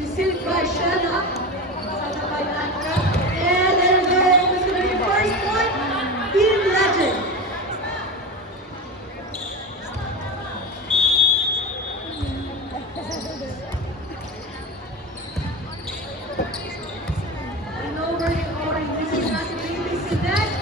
received by Shanna. Shanna by Natka. And there's the first point, Team Legend. And over the point, this is not really Sinet.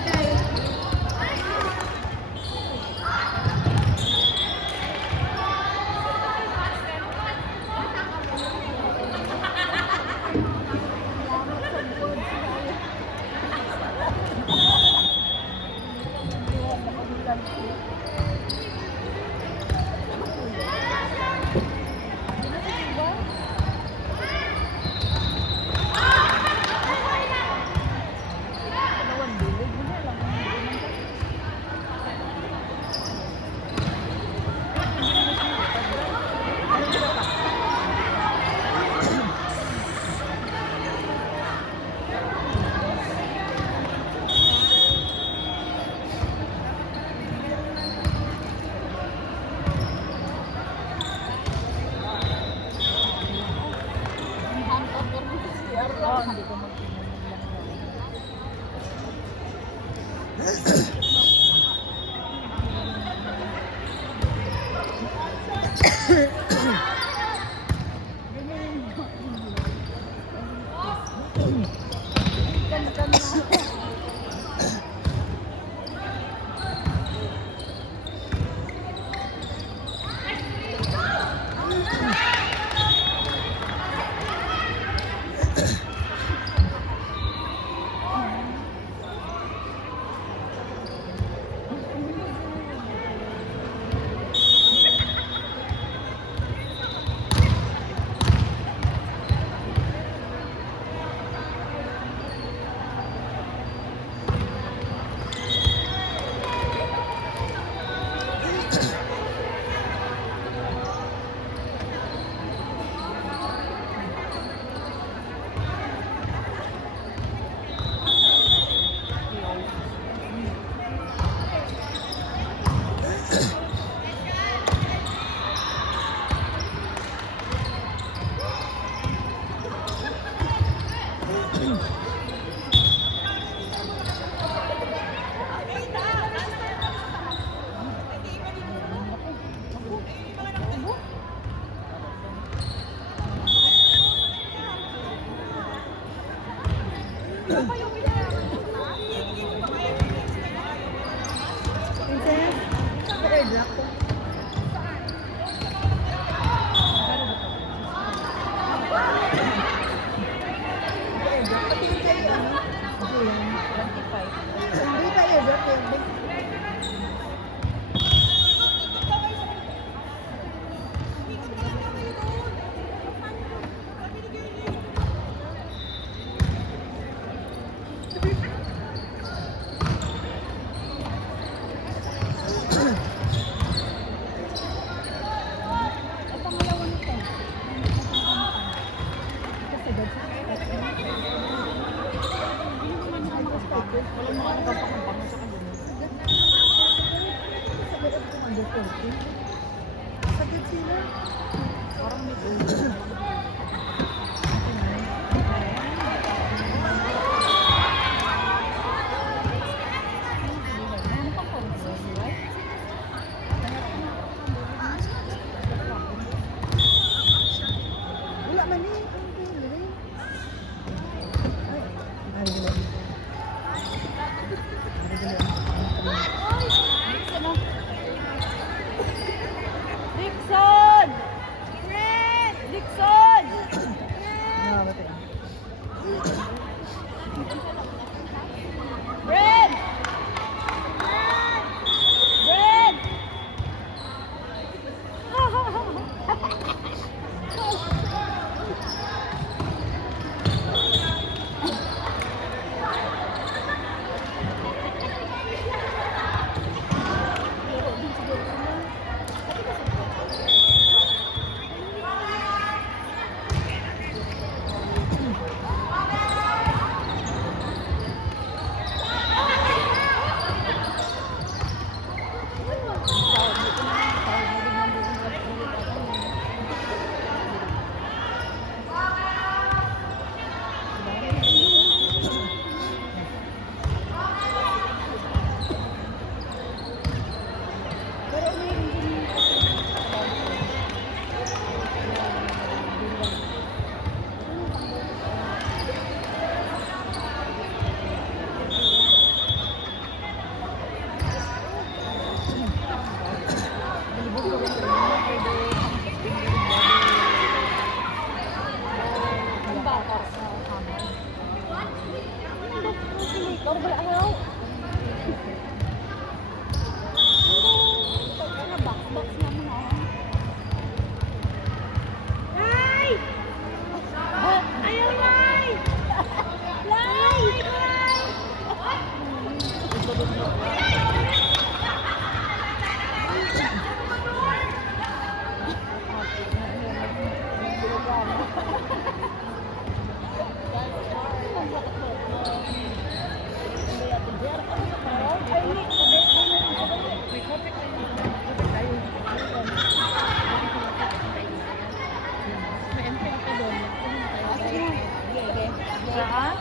Saan?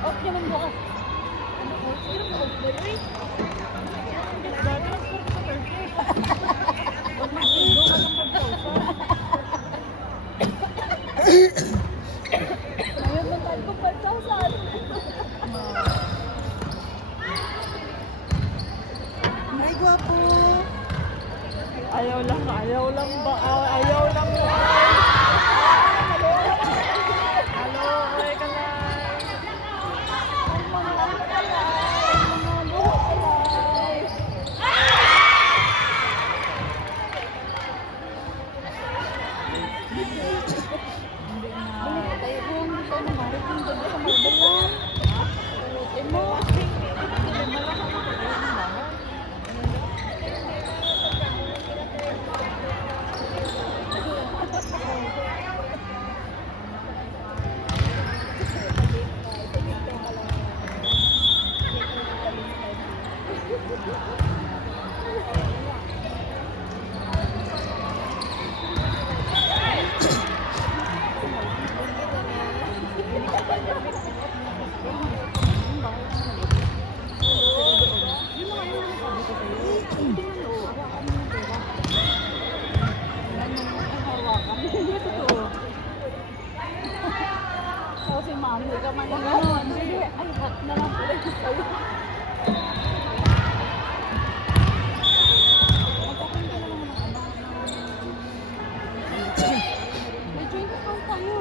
Off niya ng bukas. Sino mo off ba yun? Dati ang sarap sa Turkey. Huwag mag-indo ka ng pag-sausa. Ngayon na tayo kung pag-sausan. Ay, gwapo. Ayaw lang ba? Ayaw lang. Hello, ay ka na. Ang mga buhay. Balik tayo kung gusto na mariting doon sa Marbalan. Ulitin mo. Tapos si mami, ka man lang gano'n. Sige, ay, hot na lang pala sa'yo. Magkakunta na naman ang anak. May joint account tayo.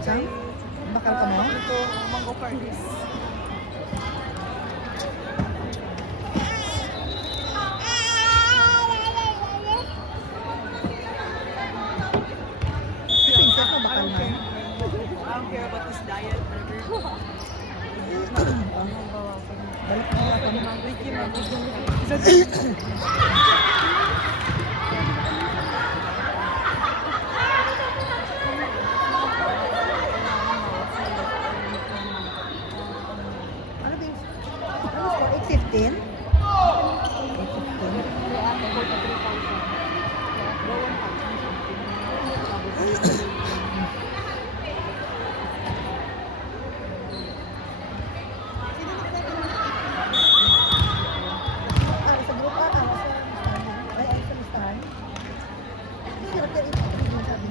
Saan? Bakal ka mo? Ito, mango curries. Princess mo bakal na? I don't care about this diet, whatever. Balik mo lang kami. Ano ba yung... Ano ba? 8:15? 8:15? Sa grupo sa listahan. Ay, sa listahan. Sino ka ito? Ano sabi?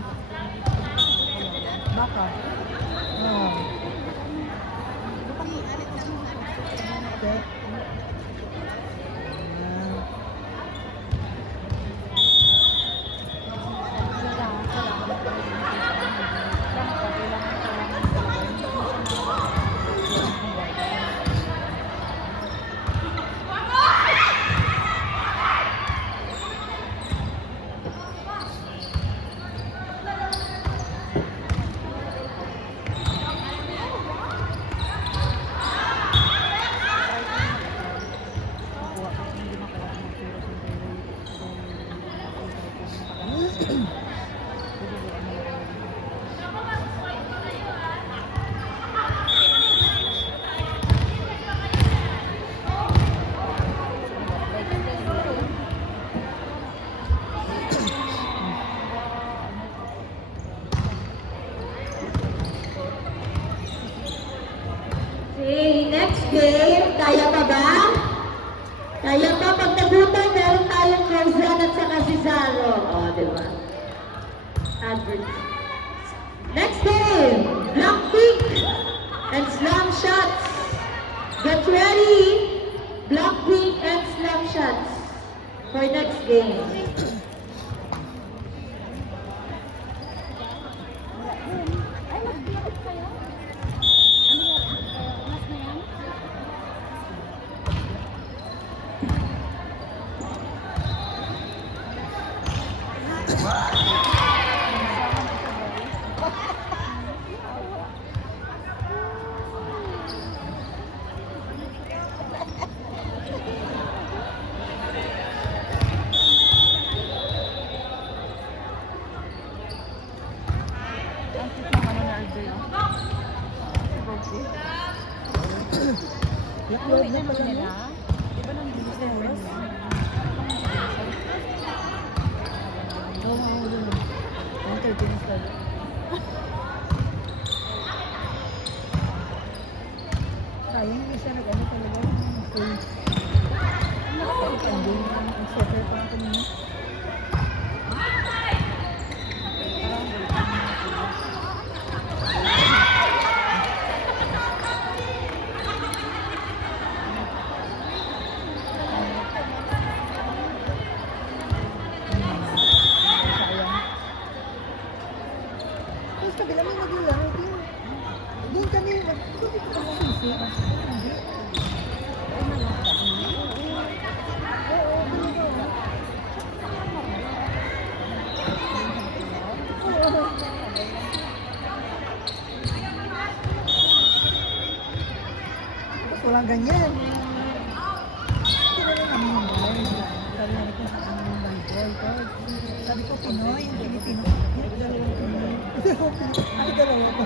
Baka. Oo. Okay. Okay, next game. Kaya pa ba? Kaya pa. Pag nagutan, meron tayong Roseanne at saka si Zaro. O, di ba? Advert. Next game. ready. Block pink and slam shots for next game. Ay, mag-block kayo? Ano yan? Mas na yan? Ang cute naman ni RJ, oh. Si Bobby. Load na pala nila? nila. Di ba nang bilis na yun? Oo nga yun. 1:30 na start. Sayang hindi siya nag-ano talaga. Full. Ang soccer pa ako niya. Sayang. Tapos kabila may mag-ilang. Doon kami, doon dito kami sisi. Hindi. Ay, malaki. Oo, talaga. Oo. Tapos walang ganyan. Hindi na lang namin yung bahay. Sabi namin kung saan namin yung bahay. Sabi ko, Pinoy, yung Pilipino. Yung dalawang Pinoy. Ay, dalawa pa.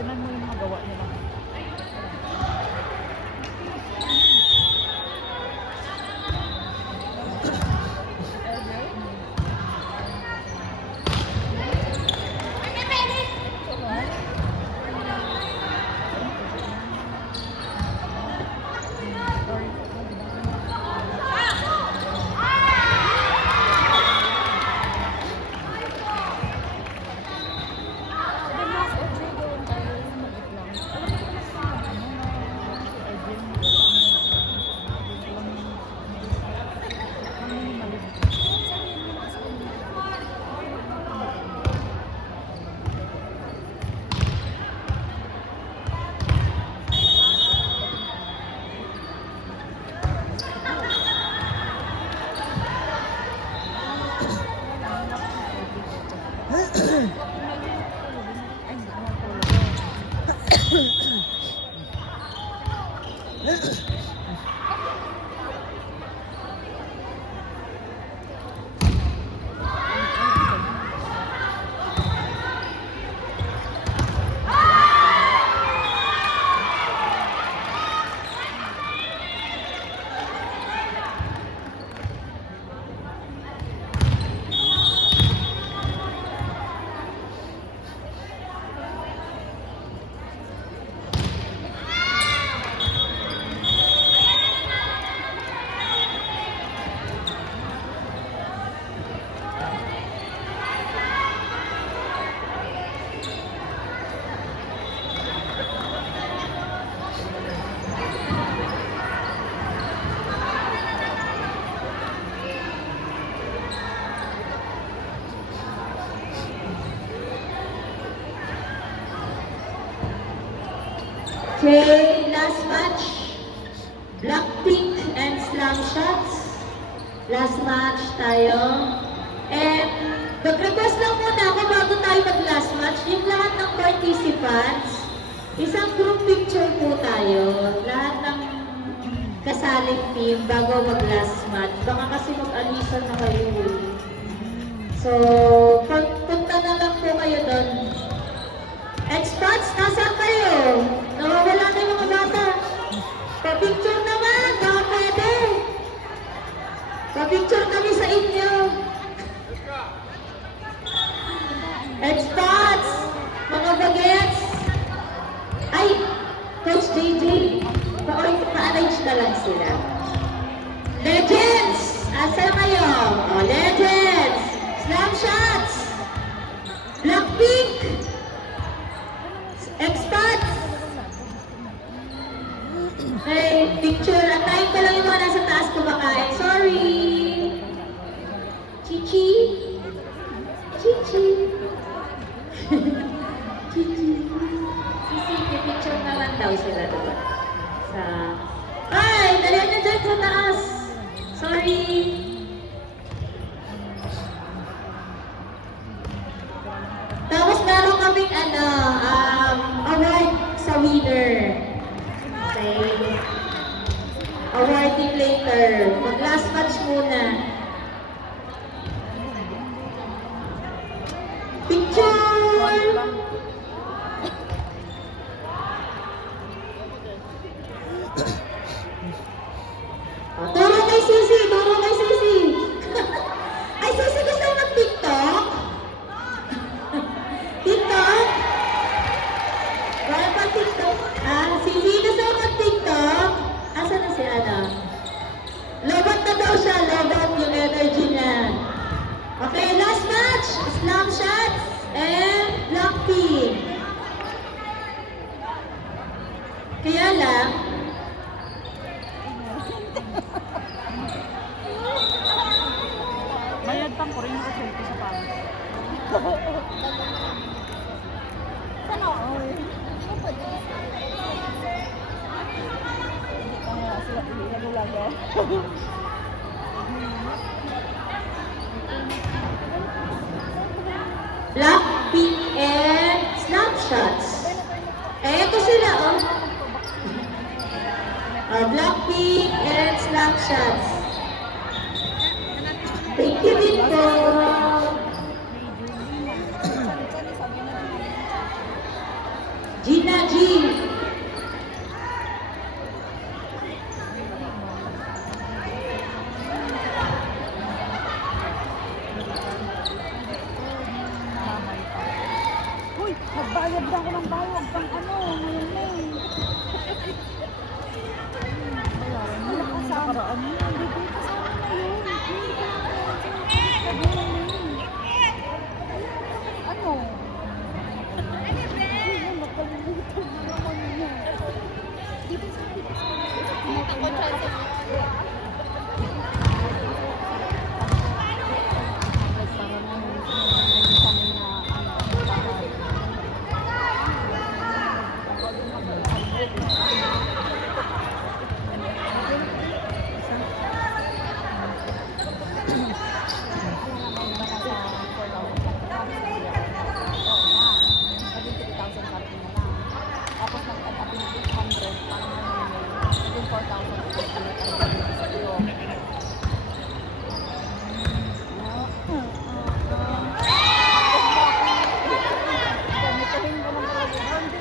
Tingnan mo yung magawa nila. Okay, last match. Blackpink and Slam Shots. Last match tayo. And mag-request lang muna ako bago tayo mag-last match. Yung lahat ng participants, isang group picture po tayo. Lahat ng kasaling team bago mag-last match. Baka kasi mag-alisan na kayo. So, punta na lang po kayo doon. Expats, nasaan kayo? Nawawala na yung mga bata. Pa-picture naman, baka pwede. Pa-picture kami sa inyo. Expats! Mga bagets! Ay! Coach JJ! Pa-arrange na lang sila. Legends! Asa kayo? Oh, Legends! Slam shots! Blackpink! Expats! Hey, picture. Antayin ko lang yung mga nasa taas kumakain. Sorry! Chichi! Chichi! Chichi! Chichi, picture naman daw sila doon. Sa... Ay! Dali na dyan sa taas! Sorry! Tapos meron kaming award sa winner. Okay. Awarding later. Mag-last match muna. Picture! Turo kay Sisi! Turo kay Sisi! Ay, Sisi, gusto mo mag-TikTok? TikTok? Wala pa TikTok? Sisi, gusto mo mag-TikTok? Asa na si Ana? Lobat na daw siya. Lobat yung energy niya. Okay, last match. Slam shots and Blackpink. Kaya lang, Bayad pang ko rin ako selfie sa pangit. Sana all. Hindi pa nga sila pinagulaga. Blackpink and Snapshots. Eto sila, oh. Blackpink and Snapshots. Thank you din po. Gina G. Uy, nagbayad na ako ng bayad pang ano, ngayon na eh. Bayaran mo yung nakaraan mo. Hindi ko kasama na yun. Hindi ko sabi na yun. Ano? Hindi mo makalimutan mo naman yun. Dito sa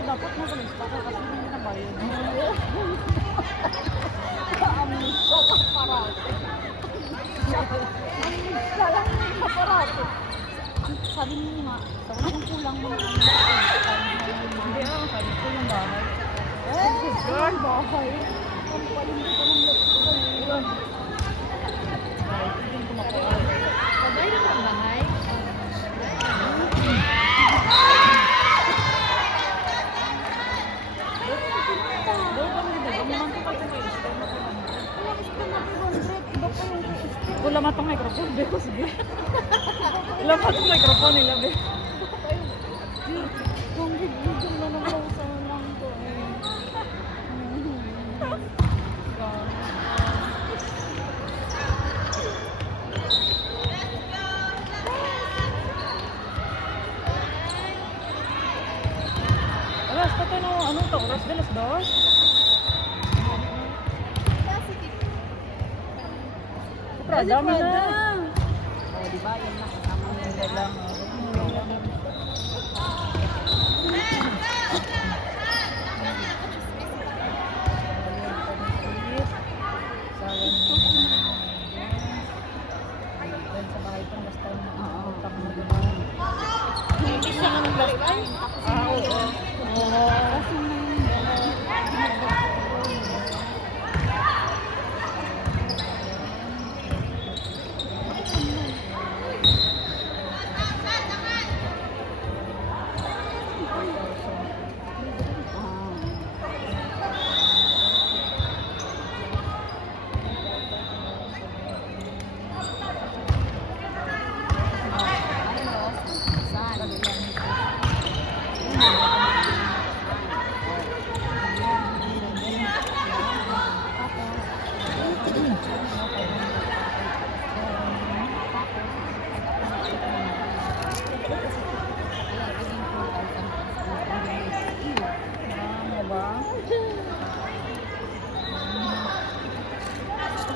dapat mo kami sa kasi hindi na bayad. Sabi mo nga, walang kulang mo. Hindi ah, sabi ko yung bahay. Girl, bahay. Ang palindi ko ng laptop. Hindi ko makuha. Sabay na ng bahay. Wala matong microphone, be ko sige. Wala matong microphone nila, be. Kung bigyan na ng pausa lang to eh. Alas, pato no, anong to? Oras de las 2? Prada mo na. Oh, di ba? Yan na kasama mo yung lang.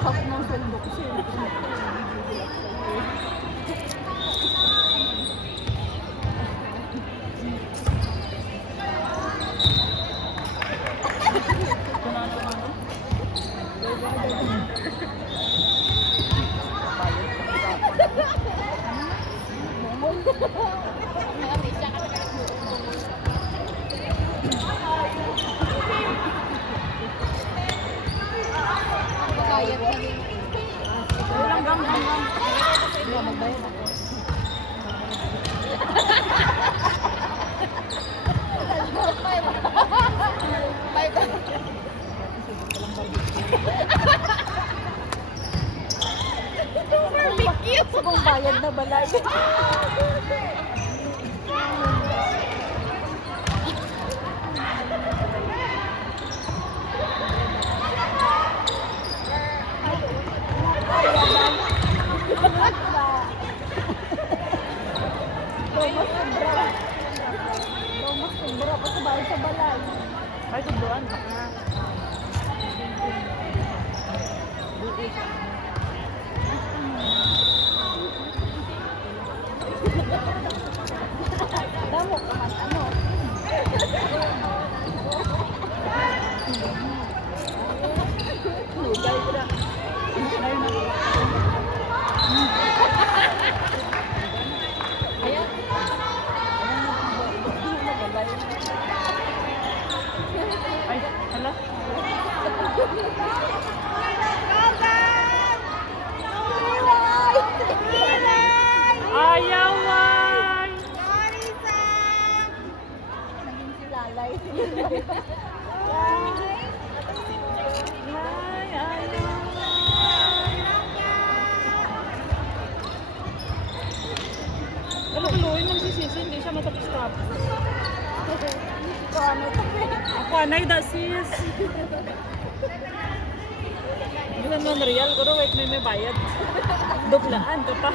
half ng sweldo ko siya. Sabong bayad na balay. Thomas Sobra. Thomas Sobra pa sa bayad sa balay. Ay, tubuan ka na. Damo ka man, ano? Lugay ko na. Ayan. Ay, hala. Ayaw, ay! Naging si Lalay. Ay, ayaw. Ano ko luwi mang sisisi, hindi siya matapos-tap. Ako anay da sis. Bukan man real, pero wait may bayad. Doblaan ka pa.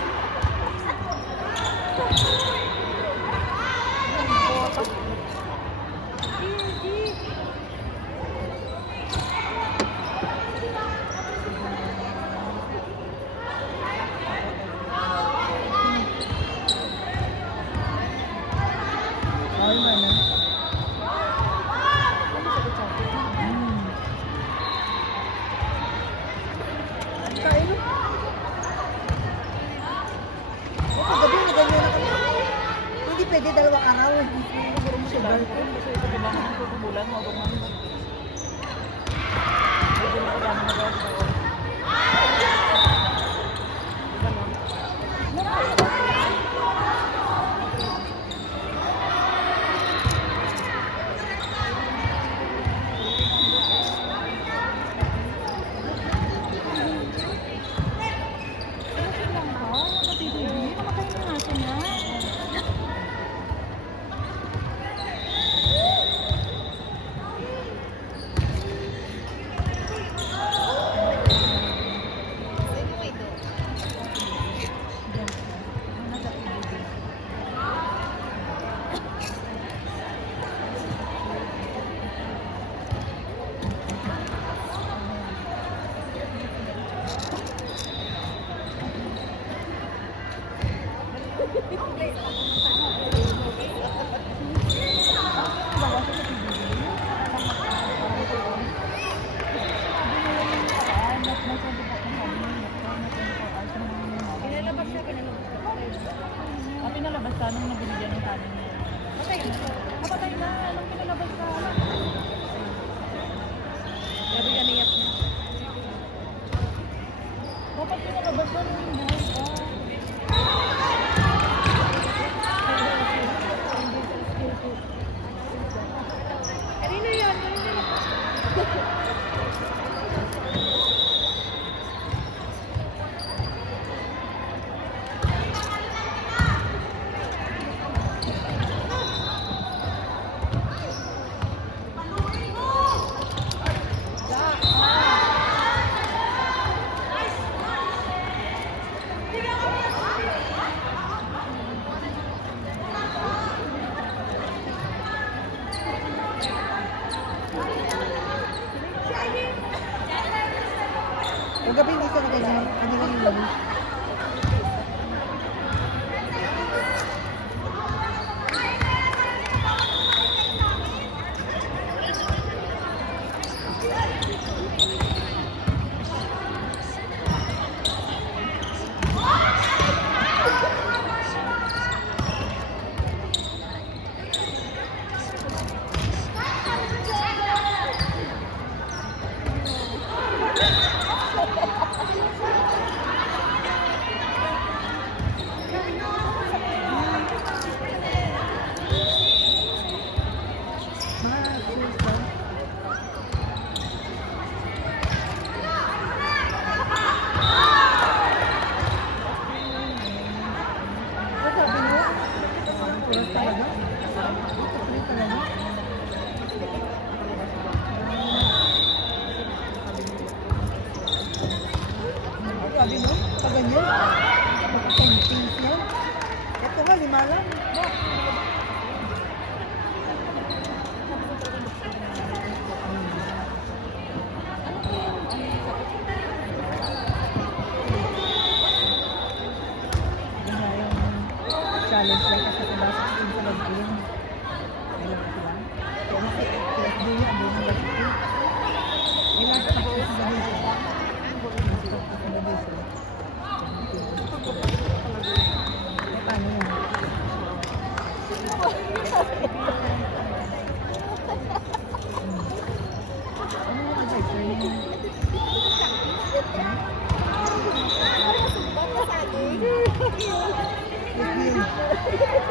Hindi pwede dalawang araw. Siguro mo siya Kasi ito kailangan ko bulan mo kung ano. Hindi mo kailangan na gawin ko. Pinalabas ka nung nabinigyan ng kanin niya. Napatay na. Anong pinalabas ka? Gabi ka niyak niya. Dapat pinalabas ka nung buhay ka. Kanina yan. Kagabi hindi ka na ganyan. Ano lang yung labis. Mga shoes ba? Ano sabi mo? Kulang talaga? Kulang talaga? Ano sabi mo? Pag ganyan? Paintings yan? Ito nga, 5 lang. Yun nga yung challenge lang kasi nabasa ko yung sa Lagpin. Ayun kasi lang. Kaya nasa PSD niya, ang buong Lagpin. Yun lang sa pagkakas sa Lagpin. Sa Lagpin. Paano yun? Ano yung advisor niya? PSD.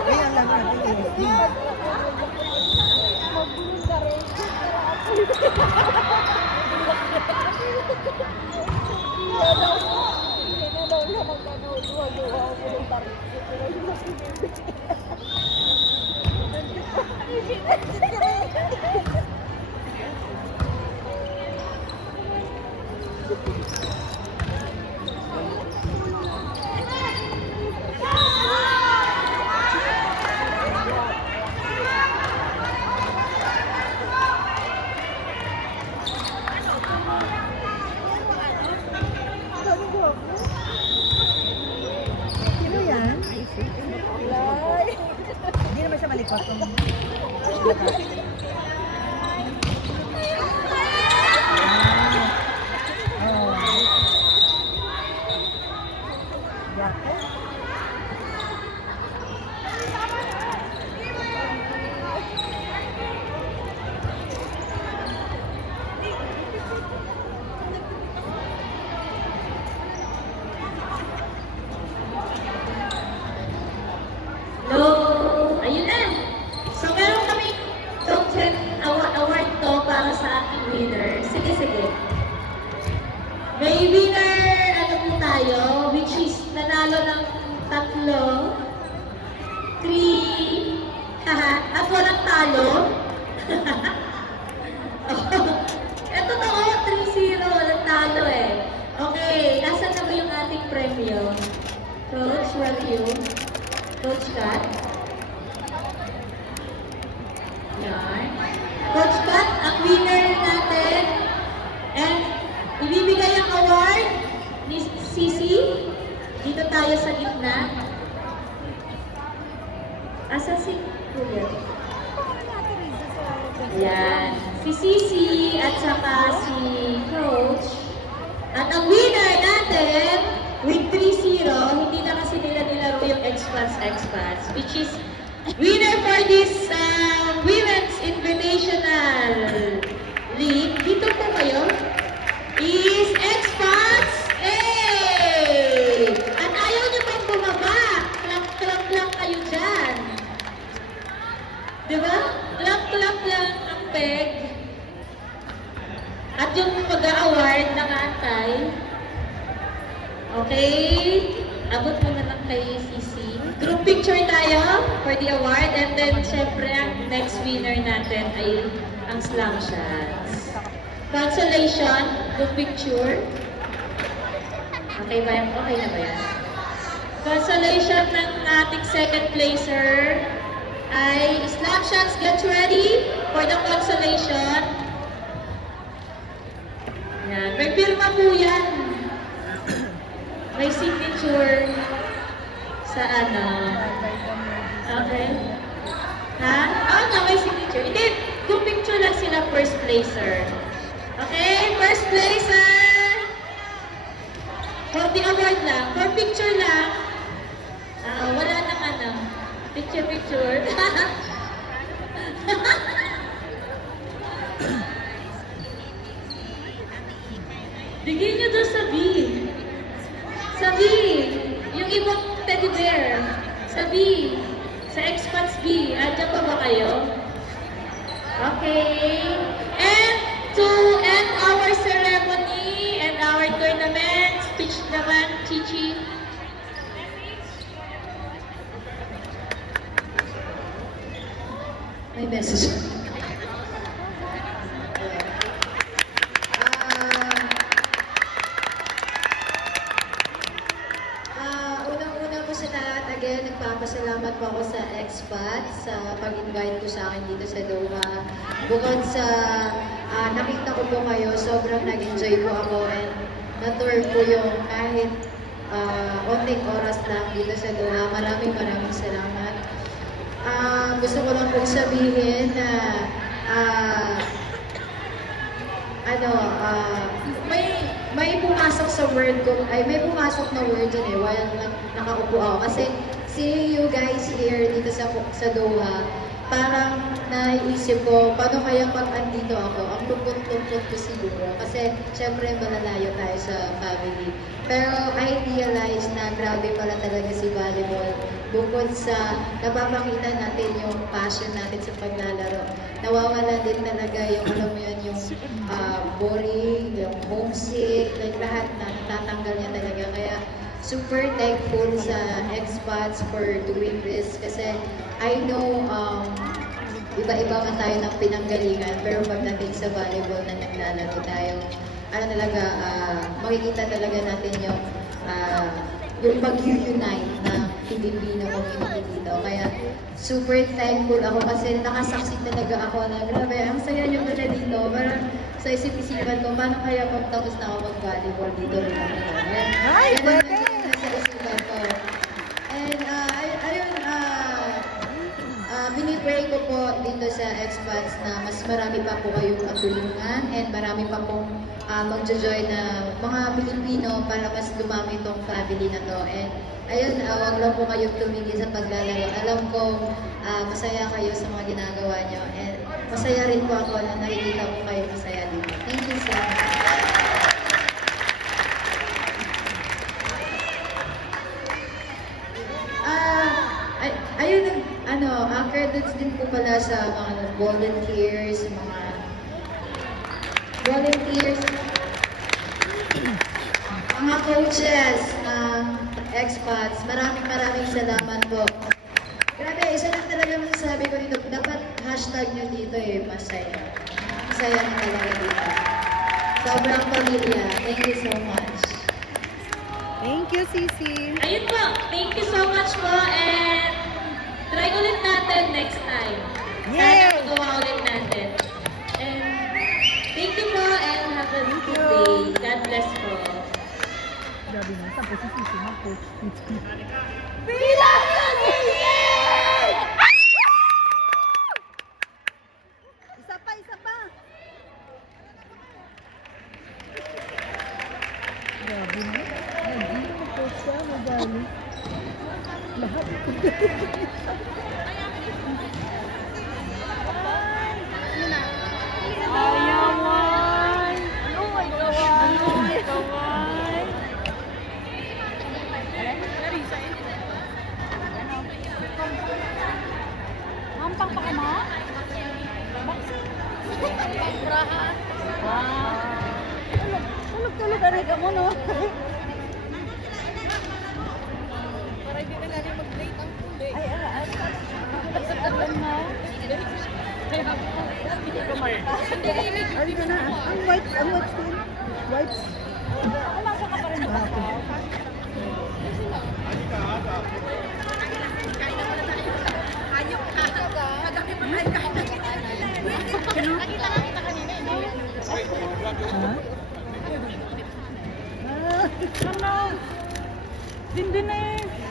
Kaya lang natin PSD. Magbulong ka rin. Hindi na daw siya magkanood. Duwa-duwa ako ng tarik. Pero hindi na sinibig. Daming gwapo. Sino yan? Lay. Hindi naman siya malikot. Oh. Gwapo. Hello! Ayun na! So, meron kami top 10 award to para sa ating winner. Sige, sige. May winner, ano po tayo, which is nanalo ng 3, 3, at walang talo. Ito to, 3-0, walang talo eh. Okay, nasan na ba yung ating premyo? Coach, where are you? Coach Kat? Yan. Coach Kat, ang winner natin. And ibibigay ang award ni Sisi. Dito tayo sa gitna. Asa si Kuya? Yan. Si Sisi at saka si Coach. At ang winner natin, with 3-0, hindi na kasi nila nilaro yung expats, which is winner for this Women's Invitational League. Dito po kayo. Is expats A! At ayaw nyo pang bumaba. Clap lang kayo dyan. Diba? Clap lang ang peg. At yung mag-award nakaantay. Okay? Abot muna lang kay Sisi. Group picture tayo for the award. And then, syempre, ang next winner natin ay ang slam shots. Consolation, group picture. Okay ba yan? Okay na ba yan? Consolation ng ating second placer ay slam shots. Get ready for the consolation. Yan. May pirma po yan. may signature sa ano. Okay? Ha? Oo nga, may signature. Hindi, yung picture lang sila first placer. Okay? First placer! For the award lang. For picture lang. Wala nang ano. Picture. Bigyan nyo doon sa B. Sa B. Yung ibang teddy bear. Sa B. Sa expats B. Andiyan pa ba kayo? Okay. And to end our ceremony and our tournament, speech naman, Chichi. May message. Unang-una po sa lahat, again, nagpapasalamat po ako sa expat sa pag-invite ko sa akin dito sa Doha. Bukod sa nakita ko po kayo, sobrang nag-enjoy po ako and na-tour po yung kahit onting oras lang dito sa Doha. Maraming salamat. Gusto ko lang pong sabihin na may pumasok sa word ko, may pumasok na word dyan while nakaupo ako. Kasi seeing you guys here dito sa Doha, parang naisip ko, paano kaya pag andito ako? Ang lungkot-lungkot ko siguro. Kasi syempre malalayo tayo sa family. Pero I realized na grabe pala talaga si volleyball. Bukod sa napapakita natin yung passion natin sa paglalaro, nawawala din talaga yung, alam mo yun, yung boring, yung homesick, like lahat na natatanggal niya talaga. Kaya super thankful sa expats for doing this kasi I know iba-iba man tayo ng pinanggalingan pero pagdating sa volleyball na naglalaro tayo, talaga, makikita talaga natin yung pag-unite na Pilipino community dito. Kaya super thankful ako kasi nakasaksi talaga ako na grabe, ang saya nyo pala dito. Parang sa isip-isipan ko, paano kaya pagtapos na ako mag-volleyball dito rin ako. Ay, pwede! Sa isipan ko. And binipray ko po dito sa expats na mas marami pa po kayong matulungan and marami pa pong magjo-join na mga Pilipino para mas dumami itong family na to. And ayun, wag lang po kayong tumigil sa paglalaro. Alam ko masaya kayo sa mga ginagawa nyo and masaya rin po ako na nakikita ko kayo masaya dito. Thank you so much. Ayun, credits din po pala sa mga volunteers, mga coaches ng expats. Maraming salamat po. Grabe, isa lang talaga masasabi ko dito. Dapat hashtag nyo dito masaya. Masaya na talaga dito. Sobrang pamilya. Thank you so much. Thank you, Sisi. Ayun po. Thank you so much po and try ulit natin next time. Yay! Sana magawa ulit natin. And thank you po and have a Thank good you. day. God bless po. Grabe na, tapos si Sisi na coach. Bilang na Isa pa! Grabe na. Naging na coach siya, magaling. Lahat. Ayawan! Ano may gawan? Ano may gawan? Hampang pa ka ma? Pangprahan? Wow! Tulog-tulog ka mo, no? Para hindi na galing mag-late ang kulay. Ay, alam na. Ay, na. Ang white din. Whites. Pumasok ka pa rin ba? Ha? Ah. Ano? Din din eh.